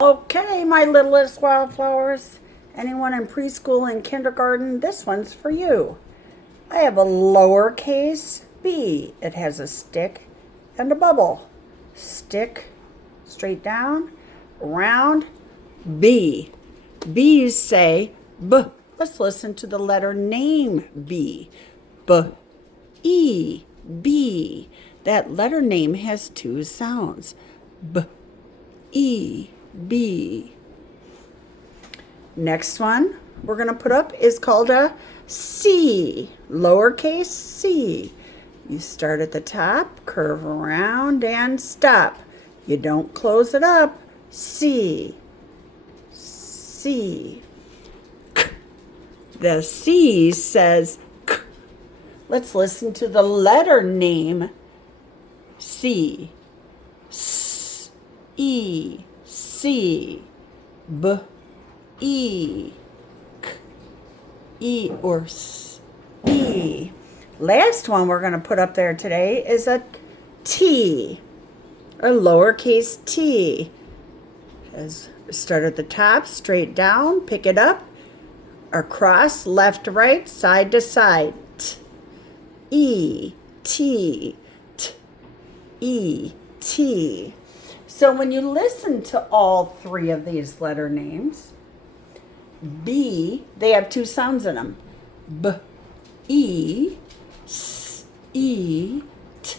Okay, my littlest wildflowers. Anyone in preschool and kindergarten, this one's for you. I have a lowercase b. It has a stick and a bubble. Stick, straight down, round, B. B's say B. Let's listen to the letter name B. B, E, B. That letter name has two sounds. B, E, B. Next one we're going to put up is called a C, lowercase c. You start at the top, curve around, and stop. You don't close it up. C, C. K. The C says K. Let's listen to the letter name C. S, E, C, B, E, K, E, or S, E. Last one we're going to put up there today is a T, a lowercase t. Start at the top, straight down, pick it up, across, left to right, side to side. T, E, T, T, E, T. So when you listen to all three of these letter names, B, they have two sounds in them. B, E, S, E, T,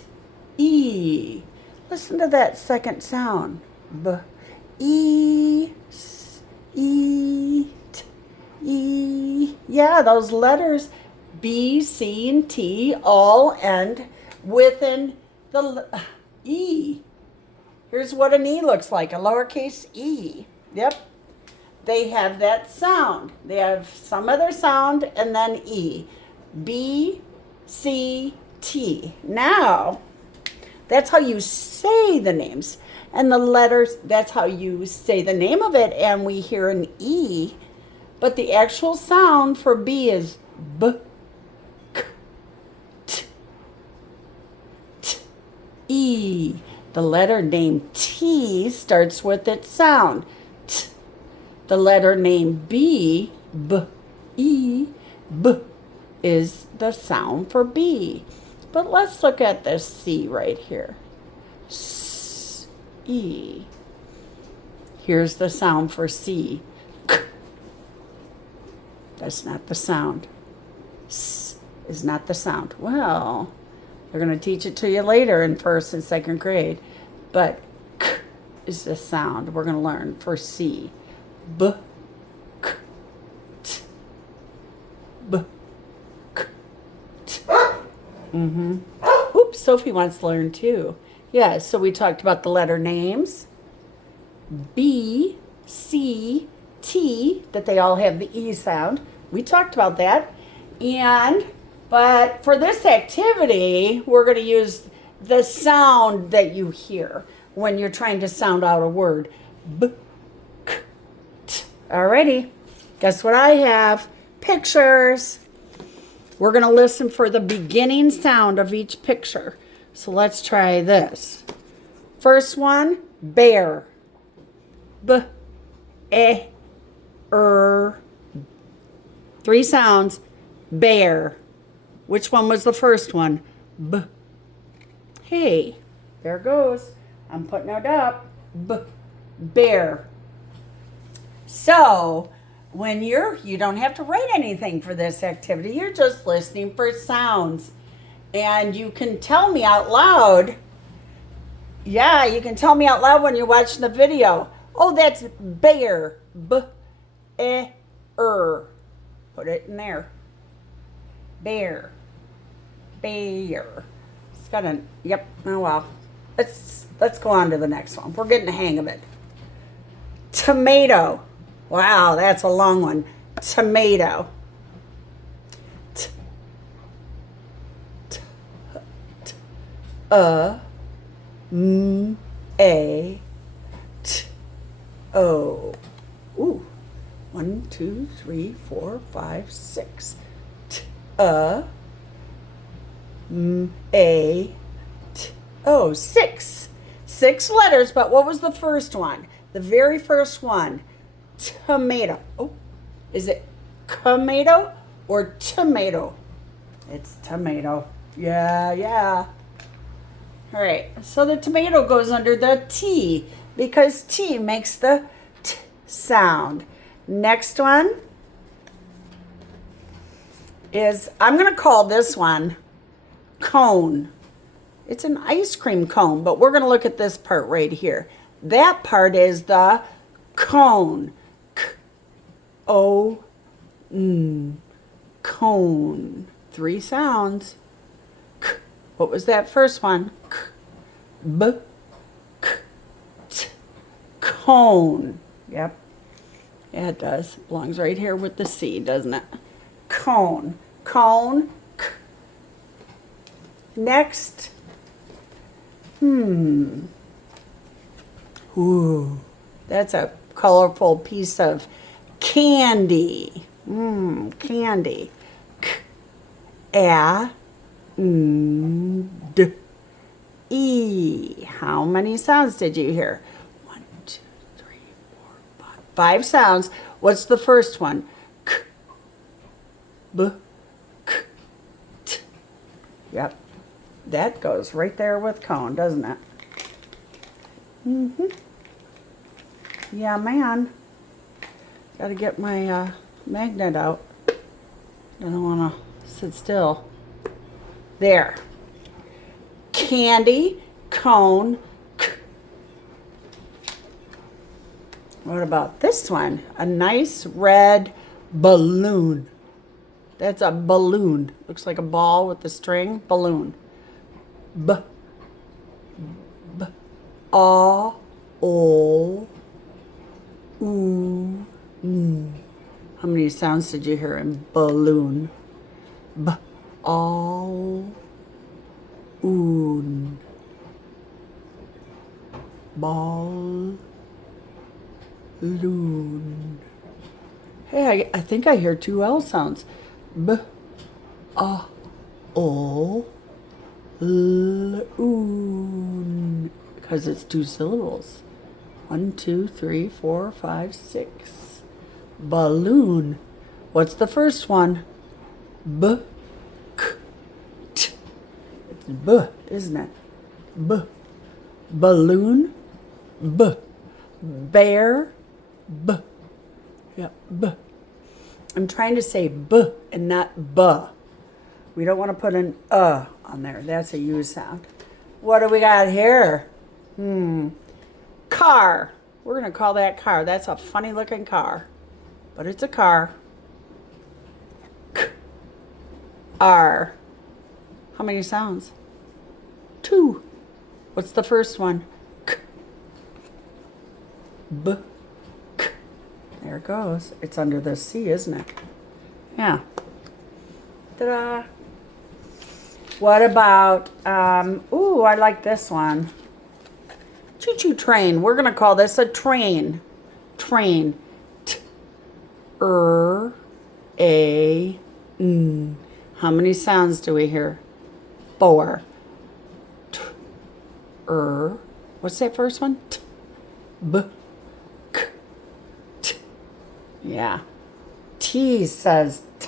E. Listen to that second sound. B, E, S, E, T, E. Yeah, those letters B, C, and T all end within the E. Here's what an E looks like, a lowercase e. Yep. They have that sound. They have some other sound and then E. B, C, T. Now, that's how you say the names. And the letters, that's how you say the name of it, and we hear an E. But the actual sound for B is B, K, T, T, E. The letter name T starts with its sound. T. The letter name B, B, E, B, is the sound for B. But let's look at this C right here. S, E. Here's the sound for C. K. That's not the sound. S is not the sound. Well, they're going to teach it to you later in first and second grade. But K is the sound we're going to learn for C. B, K, T, B, K, T. Oops, Sophie wants to learn too. Yeah, so we talked about the letter names. B, C, T, that they all have the E sound. We talked about that. But for this activity, we're going to use the sound that you hear when you're trying to sound out a word. B, K, T. Alrighty. Guess what I have? Pictures. We're going to listen for the beginning sound of each picture. So let's try this. First one, bear. B, E, R. Three sounds. Bear. Which one was the first one? B. Hey, there goes. I'm putting it up. B. Bear. So, when you don't have to write anything for this activity. You're just listening for sounds. And you can tell me out loud. Yeah, you can tell me out loud when you're watching the video. Oh, that's bear. B, E, R. Put it in there. Bear. Bear. It's got a, yep, oh well. Let's go on to the next one. We're getting the hang of it. Tomato. Wow, that's a long one. Tomato. T, t, t, M, A, T, O. Ooh. 1, 2, 3, 4, 5, 6. T, M, A, T, O. 6. 6 letters, but what was the first one? The very first one, tomato. Oh, is it tomato or tomato? It's tomato. Yeah, yeah. All right, so the tomato goes under the T because T makes the T sound. Next one is, I'm going to call this one cone. It's an ice cream cone, but we're going to look at this part right here. That part is the cone. K-O-N. Cone. 3 sounds. K. What was that first one? K. B. K. T. Cone. Yep. Yeah, it does. Belongs right here with the C, doesn't it? Cone. Cone. K. Next. Ooh, that's a colorful piece of candy. Candy. K-A-N-D-E. How many sounds did you hear? 1, 2, 3, 4, 5. 5 sounds. What's the first one? K. B. K. T. Yep. That goes right there with cone, doesn't it? Yeah, man. Got to get my magnet out. I don't want to sit still. There. Candy, cone. K. What about this one? A nice red balloon. That's a balloon. Looks like a ball with a string. Balloon. B. B. A. O. Oo. N. How many sounds did you hear in balloon? B. All. Oon. Ball. Loon. Hey, I think I hear 2 L sounds. B. A. O. Loon. Because it's 2 syllables. 1, 2, 3, 4, 5, 6. Balloon. What's the first one? B. K. T. It's B, isn't it? B. Balloon. B. Bear. B. Yeah, B. I'm trying to say B and not B. We don't want to put an on there. That's a U sound. What do we got here? Car. We're going to call that car. That's a funny looking car. But it's a car. K. R. How many sounds? 2. What's the first one? K. B. K. There it goes. It's under the C, isn't it? Yeah. Ta-da. What about, ooh, I like this one. Choo-choo train. We're going to call this a train. Train. T-R-A-N. How many sounds do we hear? 4. T-R. What's that first one? T. B. K. T. Yeah. T says T.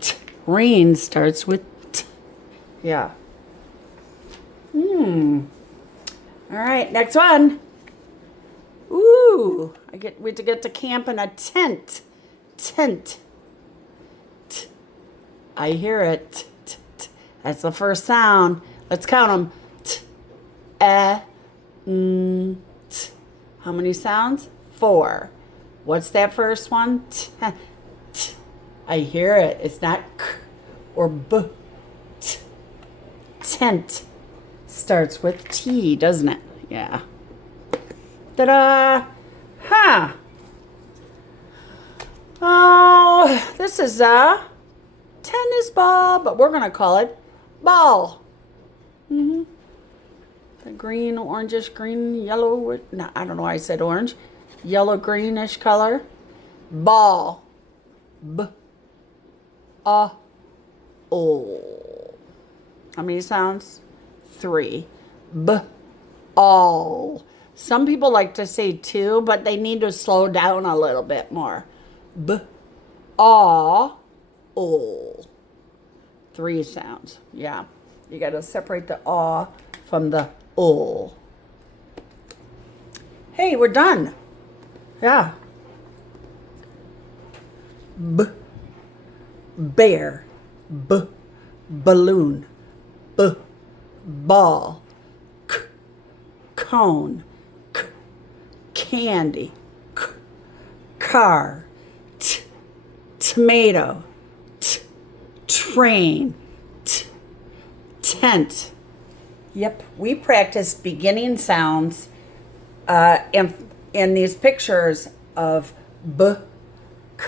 T. Rain starts with T. Yeah. All right, next one. Ooh, we get to camp in a tent. Tent. T. I hear it. T, t, t. That's the first sound. Let's count them. T, n, t. How many sounds? 4. What's that first one? T, t. I hear it. It's not k or b. T. Tent. Starts with T, doesn't it? Yeah. Ta-da! Huh. Oh, this is a tennis ball, but we're going to call it ball. The green, orangish, green, yellow. No, I don't know why I said orange. Yellow, greenish color. Ball. B. A. O. How many sounds? 3. B. All. Some people like to say two, but they need to slow down a little bit more. B, aw, ol. 3 sounds. Yeah. You got to separate the aw from the ol. Hey, we're done. Yeah. B, bear. B, balloon. B, ball. K, cone. K, candy. K, car. T, tomato. T, train. T, tent. Yep, we practiced beginning sounds in these pictures of b, k,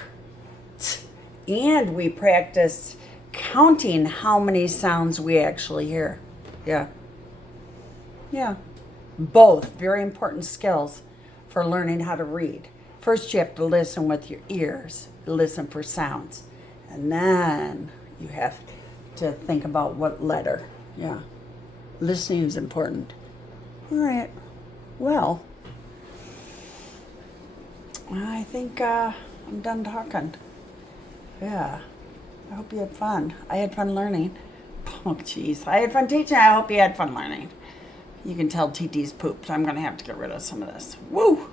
t, and we practiced counting how many sounds we actually hear. Yeah. Yeah. Both very important skills for learning how to read. First, you have to listen with your ears, listen for sounds, and then you have to think about what letter. Yeah. Listening is important. All right. Well, I think I'm done talking. Yeah. I hope you had fun. I had fun learning. Oh, jeez. I had fun teaching. I hope you had fun learning. You can tell TT's pooped. I'm going to have to get rid of some of this. Woo!